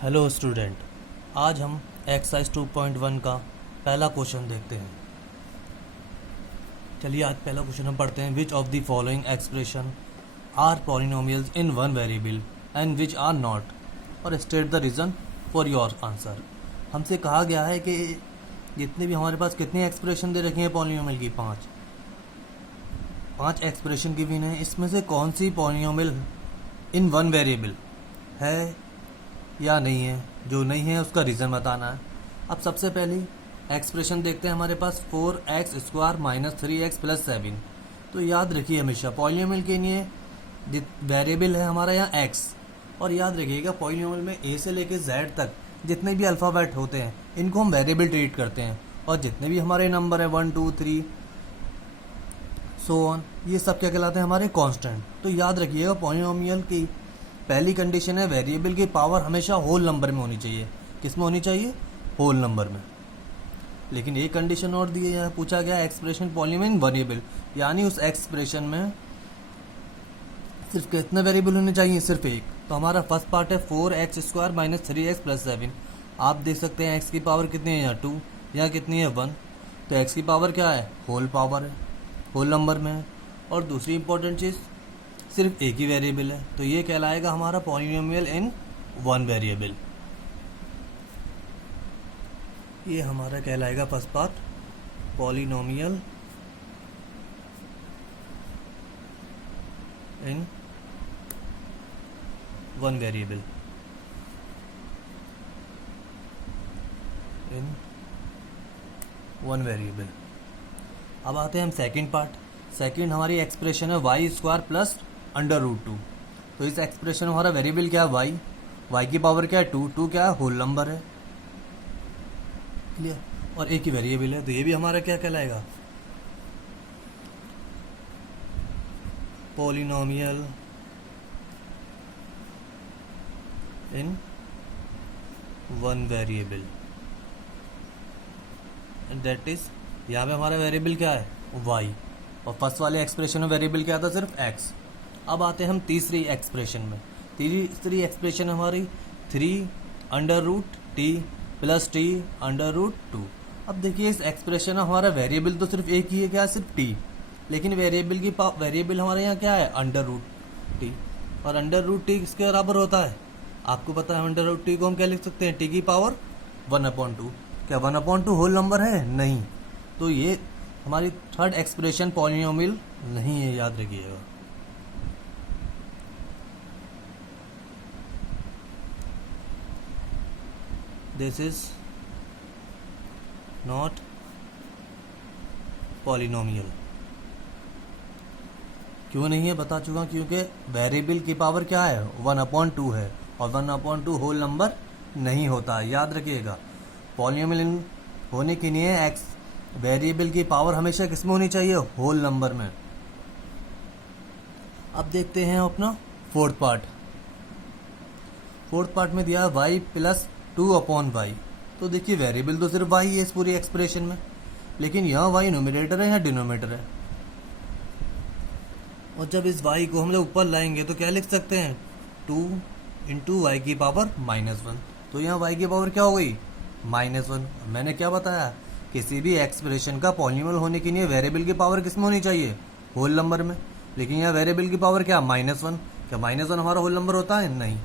Hello student, आज हम exercise 2.1 का पहला क्वेश्चन देखते हैं। चलिए आज पहला क्वेश्चन हम पढ़ते हैं। Which of the following expression are polynomials in one variable and which are not, और state the reason for your answer. हमसे कहा गया है कि जितने भी हमारे पास कितनी एक्सप्रेशन दे रखी है पॉलिनोमियल की, पाँच एक्सप्रेशन की भी है। इसमें से कौन सी पॉलिनोमियल इन वन वेरिएबल है या नहीं है। जो नहीं है उसका रीज़न बताना है। अब सबसे पहली एक्सप्रेशन देखते हैं। हमारे पास 4x² माइनस 3x प्लस 7। तो याद रखिए हमेशा पॉलिनोमियल के लिए वेरिएबल है हमारा यहाँ x, और याद रखिएगा पॉलिनोमियल में a से लेकर z तक जितने भी अल्फ़ाबेट होते हैं इनको हम वेरिएबल ट्रीट करते हैं, और जितने भी हमारे नंबर है 1 2 3 सो ऑन, ये सब क्या कहलाते हैं हमारे कांस्टेंट। तो याद रखिएगा पॉलिनोमियल की पहली कंडीशन है वेरिएबल की पावर हमेशा होल नंबर में होनी चाहिए। किस में होनी चाहिए? होल नंबर में। लेकिन एक कंडीशन और दी है, पूछा गया एक्सप्रेशन पॉलिनोमियल वेरिएबल, यानी उस एक्सप्रेशन में सिर्फ कितने वेरिएबल होने चाहिए? सिर्फ एक। तो हमारा फर्स्ट पार्ट है 4x² माइनस 3x प्लस 7। आप देख सकते हैं x की पावर कितनी है? यहाँ 2, यहाँ कितनी है? 1। तो x की पावर क्या है? होल पावर है, होल नंबर में है। और दूसरी इंपॉर्टेंट चीज़, सिर्फ एक ही वेरिएबल है, तो ये कहलाएगा हमारा पॉलिनोमियल इन वन वेरिएबल। ये हमारा कहलाएगा फर्स्ट पार्ट, पॉलिनोमियल इन वन वेरिएबल। इन वन वेरिएबल। अब आते हैं हम सेकंड पार्ट। सेकंड हमारी एक्सप्रेशन है y² प्लस √2। तो इस एक्सप्रेशन में हमारा वेरिएबल क्या है? y की पावर क्या है? 2 क्या है? होल नंबर है। क्लियर? और एक ही वेरिएबल है, तो ये भी हमारा क्या कहलाएगा? Polynomial in one variable. That is, यहाँ पे हमारा वेरिएबल क्या है? y, और फर्स्ट वाले एक्सप्रेशन में वेरिएबल क्या था? सिर्फ x। अब आते हैं हम तीसरी एक्सप्रेशन में। तीसरी एक्सप्रेशन हमारी 3√t प्लस t √2। अब देखिए इस एक्सप्रेशन में हमारा वेरिएबल तो सिर्फ एक ही है, क्या? सिर्फ t। लेकिन वेरिएबल हमारे यहाँ क्या है? √t, और √t किसके बराबर होता है? आपको पता है √t को हम क्या लिख सकते हैं? t की पावर 1/2। क्या 1/2 होल नंबर है? नहीं। तो ये हमारी थर्ड एक्सप्रेशन पॉलिनोमियल नहीं है, याद रखिएगा। This is not polynomial. क्यों नहीं है बता चुका, क्योंकि वेरिएबल की पावर क्या है? 1/2 है, और 1/2 होल नंबर नहीं होता है, याद रखिएगा। पॉलिनोमियल होने के लिए एक्स वेरिएबल की पावर हमेशा किसमें होनी चाहिए? होल नंबर में। अब देखते हैं अपना फोर्थ पार्ट। फोर्थ पार्ट में दिया है y प्लस 2/y। तो देखिए वेरिएबल तो सिर्फ y है इस पूरी एक्सप्रेशन में, लेकिन यहाँ y न्यूमरेटर है या डिनोमिनेटर है। और जब इस y को हम लोग ऊपर लाएंगे तो क्या लिख सकते हैं? 2 × y की पावर -1। तो यहाँ y की पावर क्या हो गई? -1। मैंने क्या बताया? किसी भी एक्सप्रेशन का पॉलिनोमियल होने के लिए वेरिएबल की पावर किसमें होनी चाहिए? होल नंबर में। लेकिन यहाँ वेरिएबल की पावर क्या? -1। क्या -1 हमारा होल नंबर होता है? नहीं।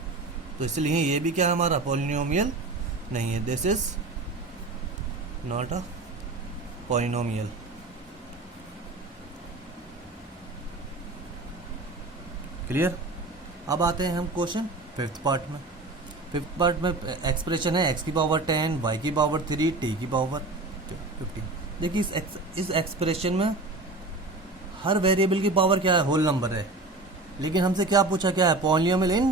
तो इसलिए ये भी क्या हमारा पॉलिनोमियल नहीं है। This is not a polynomial. Clear? अब आते हैं हम क्वेश्चन फिफ्थ पार्ट में। फिफ्थ पार्ट में एक्सप्रेशन है x की पावर 10, y की पावर 3, t की पावर 15। देखिए इस एक्सप्रेशन में हर वेरिएबल की पावर क्या है? होल नंबर है। लेकिन हमसे क्या पूछा, क्या है? पॉलिनोमियल इन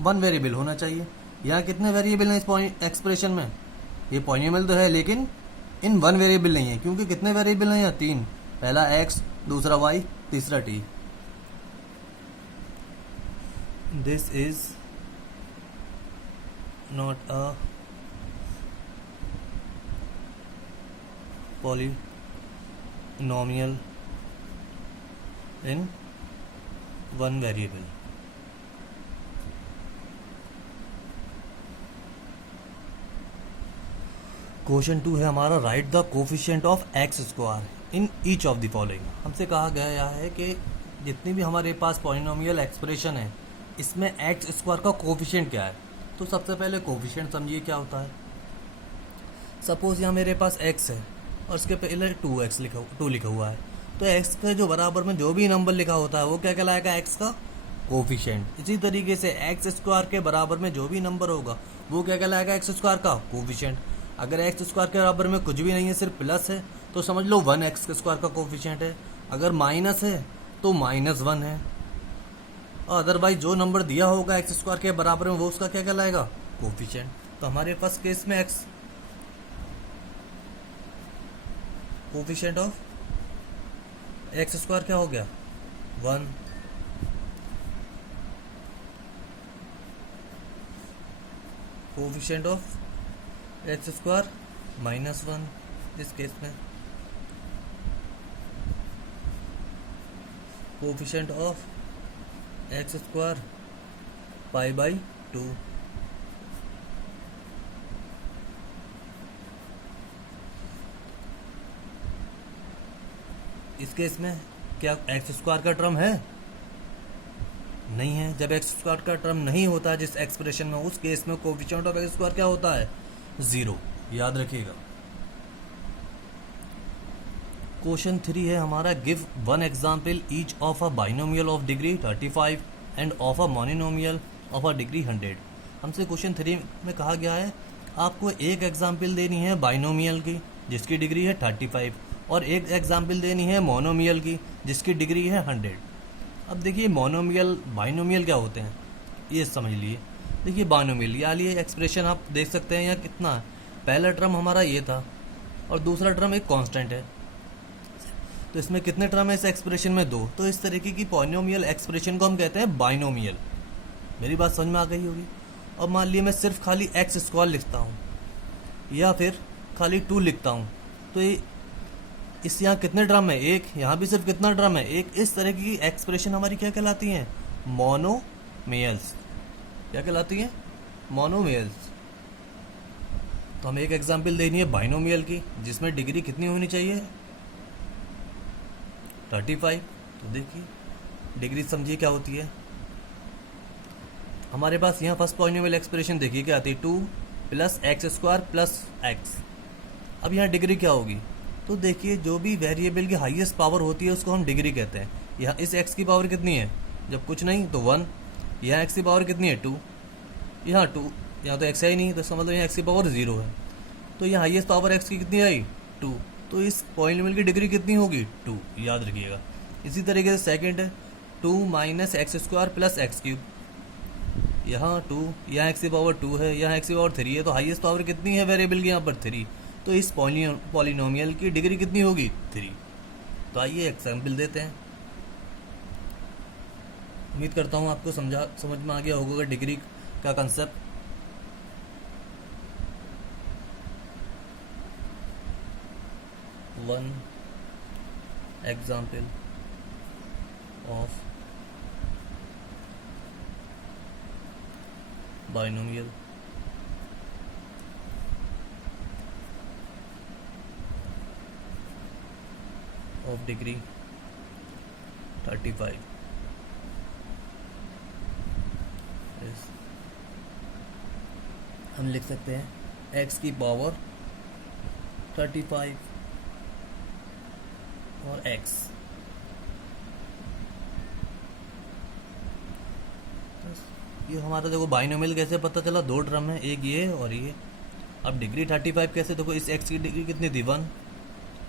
वन वेरिएबल होना चाहिए। यहाँ कितने वेरिएबल हैं इस एक्सप्रेशन में? ये पॉलिनोमियल तो है लेकिन इन वन वेरिएबल नहीं है, क्योंकि कितने वेरिएबल हैं यहाँ? 3। पहला x, दूसरा y, तीसरा t। This is not a polynomial in one variable. Question 2 है हमारा, right the coefficient of x square in each of the following. हमसे कहा गया है कि जितनी भी हमारे पास पॉलिनोमियल एक्सप्रेशन है इसमें एक्स स्क्वायर का कोफिशिएंट क्या है। तो सबसे पहले कोफिशिएंट समझिए क्या होता है। सपोज यहाँ मेरे पास एक्स है और उसके पहले 2 लिखा हुआ है, तो एक्स के जो बराबर में जो भी नंबर लिखा होता है वो क्या कहलाएगा, एक्स का कोफिशिएंट। इसी तरीके से एक्स स्क्वायर के बराबर में जो भी नंबर होगा वो क्या कहलाएगा, एक्स स्क्वायर का कोफिशिएंट। अगर एक्स स्क्वायर के बराबर में कुछ भी नहीं है, सिर्फ प्लस है, तो समझ लो 1 एक्स स्क्वायर का कोफिशिएंट है। अगर माइनस है तो -1 है, और अदरवाइज जो नंबर दिया होगा एक्स स्क्वायर के बराबर में वो उसका क्या कहलाएगा, कोफिशिएंट। तो हमारे फर्स्ट केस में x coefficient of x square क्या हो गया, 1। कोफिशिएंट ऑफ एक्स स्क्वायर -1 इस केस में। Coefficient of x square π/2। इस केस में क्या एक्स स्क्वायर का टर्म है, नहीं है। जब एक्स स्क्वायर का टर्म नहीं होता जिस एक्सप्रेशन में, उस केस में कोफिशिएंट ऑफ एक्स स्क्वायर क्या होता है, 0। याद रखिएगा। क्वेश्चन 3 है हमारा, give 1 example each of a binomial of degree 35 end of a monomial of a degree 100। हमसे क्वेश्चन 3 में कहा गया है आपको एक एग्जाम्पल देनी है बाइनोमियल की जिसकी डिग्री है 35, और एक एग्जाम्पल देनी है मोनोमियल की जिसकी डिग्री है 100। अब देखिए मोनोमियल बाइनोमियल क्या होते हैं ये समझ लिए। देखिए बाइनोमियल ये एक्सप्रेशन आप देख सकते हैं यहाँ कितना है, पहला टर्म हमारा ये था और दूसरा टर्म एक कांस्टेंट है, तो इसमें कितने टर्म है इस एक्सप्रेशन में, 2। तो इस तरीके की पॉलिनोमियल एक्सप्रेशन को हम कहते हैं बाइनोमियल। मेरी बात समझ में आ गई होगी। अब मान लिया मैं सिर्फ खाली एक्स स्क्वायर लिखता हूँ या फिर खाली 2 लिखता हूँ, तो ये इस यहाँ कितने टर्म है, एक। यहाँ भी सिर्फ कितना टर्म है, एक। इस तरह की एक्सप्रेशन हमारी क्या कहलाती हैं, मोनोमियल्स। क्या कहलाती हैं, मोनोमियल्स। तो हमें एक एग्जांपल देनी है बाइनोमियल की जिसमें डिग्री कितनी होनी चाहिए, 35। तो देखिए डिग्री समझिए क्या होती है। हमारे पास यहाँ फर्स्ट पॉलिनोमियल एक्सप्रेशन देखिए क्या आती है, 2 + x² + x। अब यहाँ डिग्री क्या होगी, तो देखिए जो भी वेरिएबल की हाईएस्ट पावर होती है उसको हम डिग्री कहते हैं। यहाँ इस x की पावर कितनी है, जब कुछ नहीं तो 1। यहाँ x की पावर कितनी है, 2। यहाँ 2, यहाँ तो x है ही नहीं, तो इसका मतलब यहाँ x की पावर 0 है। तो यहाँ हाईएस्ट पावर x की कितनी आई, 2। तो इस पॉलिनोमियल की डिग्री कितनी होगी, 2। याद रखिएगा। इसी तरीके से सेकंड है 2 - x² + x³। यहाँ 2, यहाँ x की पावर 2 है, यहाँ x की पावर 3 है, तो हाईएस्ट पावर कितनी है वेरिएबल की यहाँ पर, 3। तो इस पॉलिनोमियल की डिग्री कितनी होगी, 3। तो आइए एग्जाम्पल देते हैं। उम्मीद करता हूँ आपको समझ में आ गया होगा डिग्री का concept. One example of binomial of degree 35 हम लिख सकते हैं x की पावर 35 और x। ये हमारा देखो बाइनोमियल कैसे पता चला, 2 टर्म है, एक ये और ये। अब डिग्री 35 कैसे, देखो इस x की डिग्री कितनी थी, 1,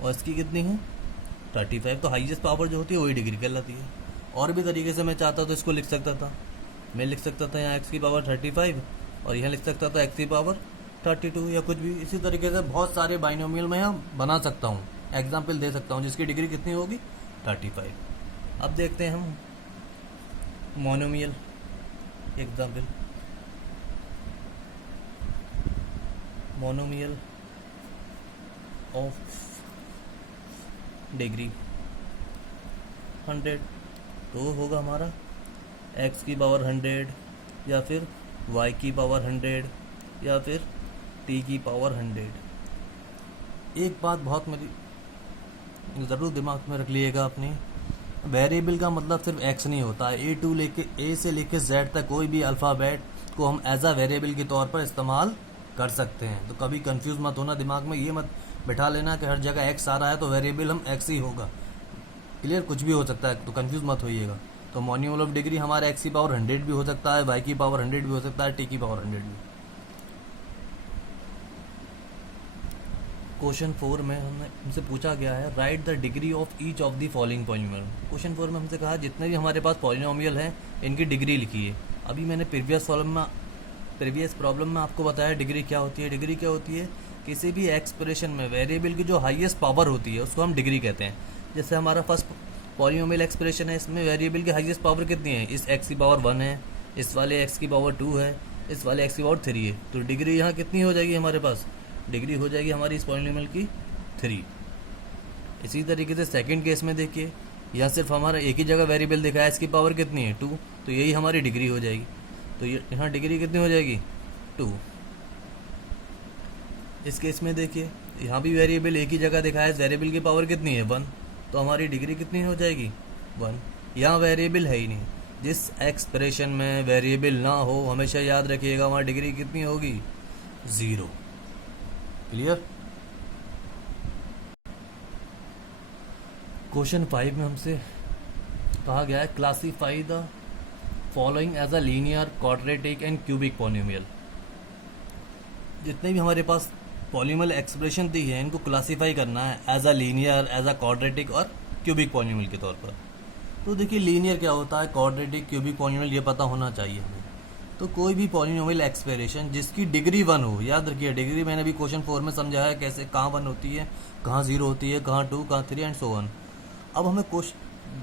और इसकी कितनी है, 35। तो हाईएस्ट पावर जो होती है वही डिग्री कहलाती है। और भी तरीके से मैं चाहता तो इसको लिख सकता था, मैं लिख सकता था यहाँ x की पावर 35 और यहाँ लिख सकता था x की पावर 32 या कुछ भी। इसी तरीके से बहुत सारे बाइनोमियल मैं यहाँ बना सकता हूँ, एग्जाम्पल दे सकता हूँ जिसकी डिग्री कितनी होगी, 35। अब देखते हैं हम monomial example. Monomial of degree 100 तो होगा हमारा x की पावर 100 या फिर y की पावर 100 या फिर t की पावर 100। एक बात बहुत मेरी ज़रूर दिमाग में रख लिएगा अपनी, वेरिएबल का मतलब सिर्फ एक्स नहीं होता है। ए से लेके जेड तक कोई भी अल्फ़ाबेट को हम एज अ वेरिएबल के तौर पर इस्तेमाल कर सकते हैं। तो कभी कंफ्यूज मत होना, दिमाग में ये मत बिठा लेना कि हर जगह एक्स आ रहा है तो वेरिएबल हम एक्स ही होगा। क्लियर, कुछ भी हो सकता है, तो कंफ्यूज मत होइएगा। तो मॉन्यूमल ऑफ डिग्री हमारे एक्स की पावर 100 भी हो सकता है, वाई की पावर 100 भी हो सकता है, टी की पावर 100 भी। क्वेश्चन 4 में हमसे पूछा गया है right the degree of each of the following polynomial. Question 4 में हमसे कहा जितने भी हमारे पास पॉलिनोमियल हैं इनकी डिग्री लिखिए। अभी मैंने प्रीवियस प्रॉब्लम में आपको बताया डिग्री क्या होती है। डिग्री क्या होती है, किसी भी एक्सप्रेशन में वेरिएबल की जो हाईएस्ट पावर होती है उसको हम डिग्री कहते हैं। जैसे हमारा फर्स्ट पॉलिनोमियल एक्सप्रेशन है, इसमें वेरिएबल की हाईएस्ट पावर कितनी है, इस एक्स की पावर 1 है, इस वाले एक्स की पावर 2 है, इस वाले एक्स की पावर 3 है। तो डिग्री यहाँ कितनी हो जाएगी हमारे पास, डिग्री हो जाएगी हमारी इस पॉलिनोमियल की 3। इसी तरीके से सेकंड केस में देखिए, यहाँ सिर्फ हमारा एक ही जगह वेरिएबल दिखा है, इसकी पावर कितनी है 2, तो यही हमारी डिग्री हो जाएगी। तो यहाँ डिग्री कितनी हो जाएगी 2। इस केस में देखिए यहाँ भी वेरिएबल एक ही जगह दिखा है, वेरिएबल की पावर कितनी है 1, तो हमारी डिग्री कितनी हो जाएगी 1। यहाँ वेरिएबल है ही नहीं। जिस एक्सप्रेशन में वेरिएबल ना हो हमेशा याद रखिएगा वहाँ डिग्री कितनी होगी 0। क्लियर। क्वेश्चन 5 में हमसे कहा गया है classify the following as a linear, quadratic and cubic polynomial. जितने भी हमारे पास पॉलिनोमियल एक्सप्रेशन दी है इनको क्लासीफाई करना है as a linear, as a quadratic और क्यूबिक पॉलिनोमियल के तौर पर। तो देखिए लीनियर क्या होता है, क्वाड्रेटिक, क्यूबिक पॉलिनोमियल ये पता होना चाहिए हमें। तो कोई भी पॉलिनोमियल एक्सप्रेशन जिसकी डिग्री 1 हो, याद रखिए डिग्री मैंने भी क्वेश्चन 4 में समझाया है कैसे, कहाँ 1 होती है, कहाँ 0 होती है, कहाँ 2, कहाँ 3 एंड सो ऑन। अब हमें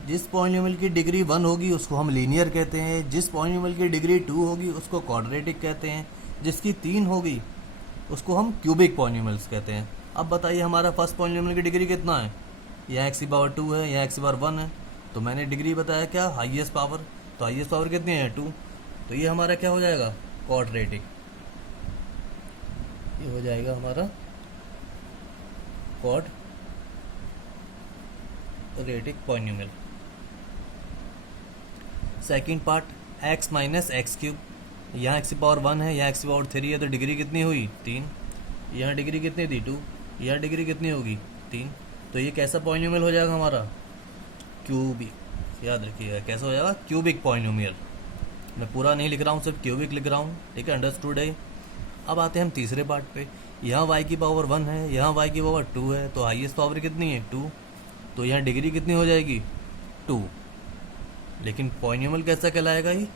जिस पॉलिनोमियल की डिग्री 1 होगी उसको हम लीनियर कहते हैं, जिस पॉलिनोमियल की डिग्री 2 होगी उसको क्वाड्रेटिक कहते हैं, जिसकी 3 होगी उसको हम क्यूबिक पॉलिनोमियल्स कहते हैं। अब बताइए हमारा फर्स्ट पॉलिनोमियल की डिग्री कितना है, यहाँ एक्स की पावर 2 है, यहाँ एक्स की पावर 1 है, तो मैंने डिग्री बताया क्या, हाईएस्ट पावर। तो हाईएस्ट पावर कितनी है 2, तो ये हमारा क्या हो जाएगा क्वाड्रेटिक, ये हो जाएगा हमारा quadratic polynomial. Second part x minus x cube, यहाँ एक्स की पावर 1 है, यहाँ एक्स की पावर 3 है, तो डिग्री कितनी हुई 3। यहाँ डिग्री कितनी थी 2, यहाँ डिग्री कितनी होगी 3। तो ये कैसा पॉलिनोमियल हो जाएगा हमारा क्यूबिक। याद रखिएगा कैसा हो जाएगा क्यूबिक पॉलिनोमियल। मैं पूरा नहीं लिख रहा हूँ, सिर्फ क्यूबिक लिख रहा हूँ, ठीक है, अंडरस्टूड है। अब आते हैं हम तीसरे पार्ट पे। यहाँ y की पावर 1 है, यहाँ y की पावर 2 है, तो हाईएस्ट पावर कितनी है 2, तो यहाँ डिग्री कितनी हो जाएगी 2। लेकिन पॉलिनोमियल कैसा कहलाएगा ये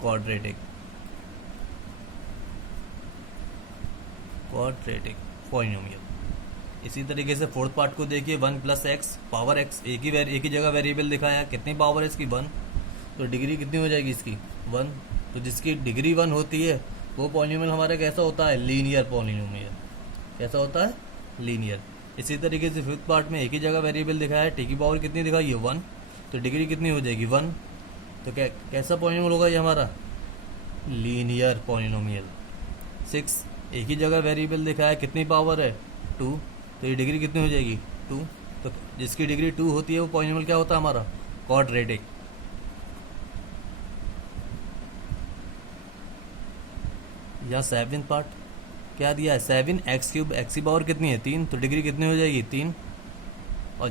क्वाड्रेटिक पॉलिनोमियल। इसी तरीके से फोर्थ पार्ट को देखिए, 1 प्लस एक्स पावर एक्स, एक ही जगह वेरिएबल दिखाया, कितनी पावर है इसकी 1, तो डिग्री कितनी हो जाएगी इसकी 1। तो जिसकी डिग्री 1 होती है वो पॉलिनोमियल हमारा कैसा होता है लीनियर पॉलिनोमियल। कैसा होता है लीनियर। इसी तरीके से फिफ्थ पार्ट में एक ही जगह वेरिएबल दिखाया है, टी की पावर कितनी दिखाई है 1, तो डिग्री कितनी हो जाएगी 1। तो कैसा पॉलिनोमियल होगा ये हमारा लीनियर पॉलिनोमियल। 6 एक ही जगह वेरिएबल दिखाया है, कितनी पावर है 2, तो ये डिग्री कितनी हो जाएगी 2। तो जिसकी डिग्री 2 होती है वो पॉलिनोमियल क्या होता है हमारा क्वाड्रेटिक। या 7th पार्ट क्या दिया है 7 एक्स क्यूब, एक्स की पावर कितनी है 3, तो डिग्री कितनी हो जाएगी 3। और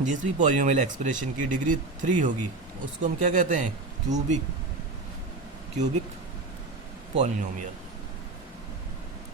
जिस भी पॉलिनोमियल एक्सप्रेशन की डिग्री 3 होगी उसको हम क्या कहते हैं क्यूबिक पॉलिनोमियल।